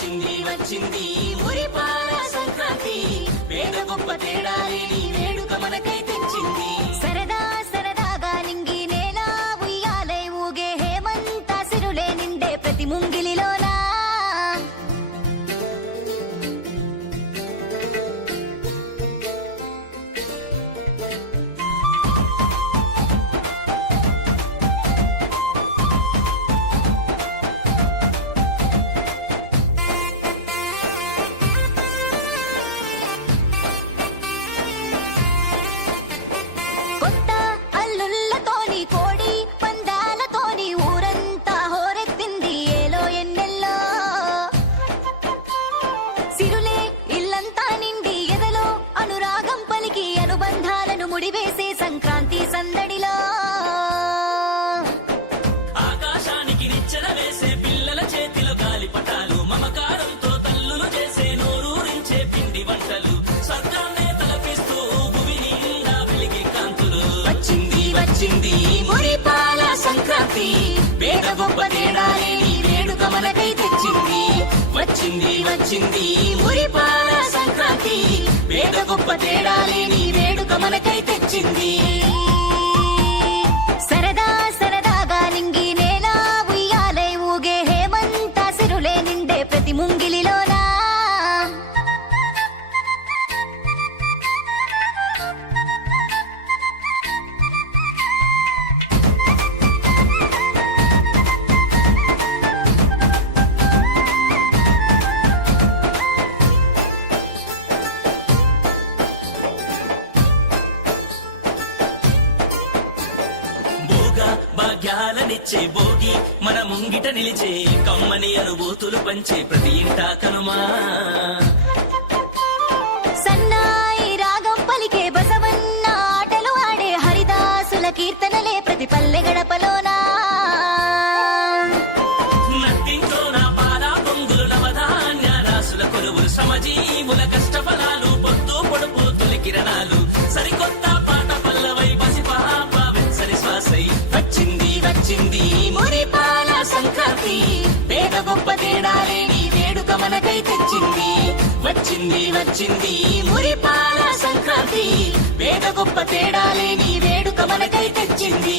వచ్చింది వచ్చింది మురిపాల సంక్రాంతి పేద గొప్ప తేడా లేని వేడుక మనకై తెచ్చింది సరదా సరదాగా నింగి నేల ఉయ్యాలై ఊగే హేమంత సిరులే నిండే ప్రతి ముంగిలిలోనా కొత్త అల్లుళ్ళతోని కోడి పందాలతోని ఊరంతా హోరెత్తింది ఏలో ఎన్నెల్లో సిరులే ఇల్లంతా నిండి ఎదలో అనురాగం పలికి అనుబంధాలను ముడివేసే సంక్రాంతి సందడిలో ఆకాశానికి నిచ్చెన వేసే పిల్లల చేతిలో గాలిపటాలు మమకారంతో తల్లులు చేసే నోరూరించే పిండి వంటలు స్వర్గాన్నే తలపిస్తూ భూమి నిండా వెలిగే కాంతులు వచ్చింది వచ్చింది మురిపాల సంక్రాంతి పేద గొప్ప తేడా లేని వేడుక మనకై తెచ్చింది వచ్చింది వచ్చింది మురిపాల సంక్రాంతి పేద గొప్ప తేడా లేని వేడుక మనకై తెచ్చింది సరదా సరదాగా నింగి నేల ఉయ్యాలై ఊగే హేమంత సిరులే నిండే ప్రతి ముంగిలిలోనా భోగా భాగ్యాలనిచ్చే భోగి మన ముంగిట నిలిచే కమ్మని అనుభూతులు పంచే ప్రతి ఇంటా కనుమా సన్నాయి రాగం పలికే బసవన్న ఆటలు ఆడే హరిదాసుల కీర్తనలే ప్రతి పల్లె గడపలోనా నట్టింట్లో నా పాలా పొంగులు నవధాన్య రాసుల కొలువులు శ్రమజీవుల కష్టఫలాలు పొద్దు పొడుపు తొలి కిరణాలు సరికొత్త పాట పల్లవై పసిపాప వెచ్చని శ్వాసై వచ్చింది వచ్చింది మురిపాల సంక్రాంతి పేద గొప్ప తేడా లేని వేడుక మనకై తెచ్చింది వచ్చింది వచ్చింది మురిపాల సంక్రాంతి పేద గొప్ప తేడా లేని వేడుక మనకై తెచ్చింది